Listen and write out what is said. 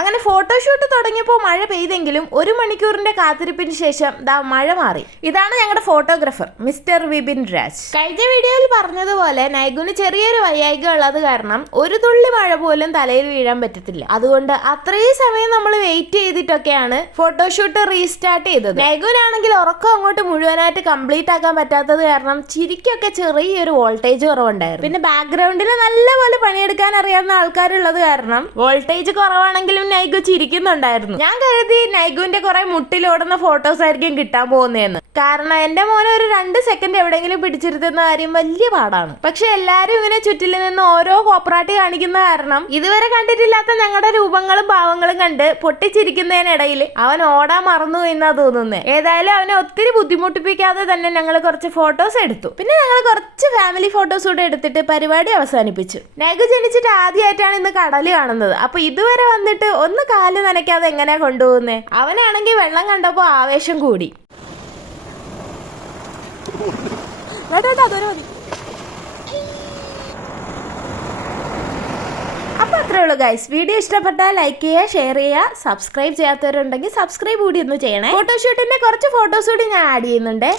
അങ്ങനെ ഫോട്ടോഷൂട്ട് തുടങ്ങിയപ്പോൾ മഴ പെയ്തെങ്കിലും 1 മണിക്കൂറിന്റെ കാത്തിരിപ്പിന് ശേഷം മഴ മാറി. ഇതാണ് ഞങ്ങളുടെ ഫോട്ടോഗ്രാഫർ മിസ്റ്റർ വിപിൻ രാജ്. കഴിഞ്ഞ വീഡിയോയിൽ പറഞ്ഞതുപോലെ നൈഗുന് ചെറിയൊരു വയ്യായിക ഉള്ളത് കാരണം ഒരു തുള്ളി മഴ പോലും തലയിൽ വീഴാൻ പറ്റത്തില്ല. അതുകൊണ്ട് അത്രയും സമയം നമ്മൾ വെയിറ്റ് ചെയ്തിട്ടൊക്കെയാണ് ഫോട്ടോഷൂട്ട് റീസ്റ്റാർട്ട് ചെയ്തത്. നൈഗുനാണെങ്കിൽ ഉറക്കം അങ്ങോട്ട് മുഴുവനായിട്ട് കംപ്ലീറ്റ് ആക്കാൻ പറ്റാത്തത് കാരണം ചിരിക്കൊക്കെ ചെറിയൊരു വോൾട്ടേജ് കുറവുണ്ടായിരുന്നു. പിന്നെ ബാക്ക്ഗ്രൗണ്ടിൽ നല്ലപോലെ പണിയെടുക്കാൻ അറിയാവുന്ന ആൾക്കാരുള്ളത് കാരണം വോൾട്ടേജ് കുറവാണെങ്കിലും നൈഗു ചിരിക്കുന്നുണ്ടായിരുന്നു. ഞാൻ കരുതി നൈഗുവിന്റെ കുറെ മുട്ടിലോടുന്ന ഫോട്ടോസ് ആയിരിക്കും കിട്ടാൻ പോകുന്നതെന്ന്. കാരണം എന്റെ മോനെ ഒരു 2 സെക്കൻഡ് എവിടെയെങ്കിലും പിടിച്ചിരുത്തുന്ന കാര്യം വലിയ പാടാണ്. പക്ഷെ എല്ലാരും ഇങ്ങനെ ചുറ്റിൽ നിന്ന് ഓരോ കോപ്പറാട്ടി കാണിക്കുന്ന കാരണം ഇതുവരെ കണ്ടിട്ടില്ലാത്ത ഞങ്ങളുടെ രൂപങ്ങളും ഭാവങ്ങളും കണ്ട് പൊട്ടിച്ചിരിക്കുന്നതിനിടയിൽ അവൻ ഓടാൻ മറന്നു എന്നാ തോന്നുന്നത്. ഏതായാലും അവനെ ഒത്തിരി ബുദ്ധിമുട്ടിപ്പിക്കാതെ തന്നെ ഞങ്ങൾ കുറച്ച് ഫോട്ടോസ് എടുത്തു. പിന്നെ ഞങ്ങൾ കുറച്ച് ഫാമിലി ഫോട്ടോസ് കൂടെ എടുത്തിട്ട് പരിപാടി അവസാനിപ്പിച്ചു. നൈഗു ജനിച്ചിട്ട് ആദ്യമായിട്ടാണ് ഇന്ന് കടല് കാണുന്നത്. അപ്പൊ ഇതുവരെ വന്നിട്ട് ഒന്ന് കാല് നനയ്ക്കാതെ എങ്ങനെയാ കൊണ്ടുപോകുന്നേ? അവനാണെങ്കിൽ വെള്ളം കണ്ടപ്പോ ആവേശം കൂടി. അപ്പൊ അത്രേ ഉള്ളൂ ഗൈസ്. വീഡിയോ ഇഷ്ടപ്പെട്ടാൽ ലൈക്ക് ചെയ്യുക, ഷെയർ ചെയ്യുക. സബ്സ്ക്രൈബ് ചെയ്യാത്തവരുണ്ടെങ്കിൽ സബ്സ്ക്രൈബ് കൂടി ഒന്ന് ചെയ്യണേ. ഫോട്ടോഷൂട്ടിന്റെ കുറച്ച് ഫോട്ടോസ് കൂടി ഞാൻ ആഡ് ചെയ്യുന്നുണ്ട്.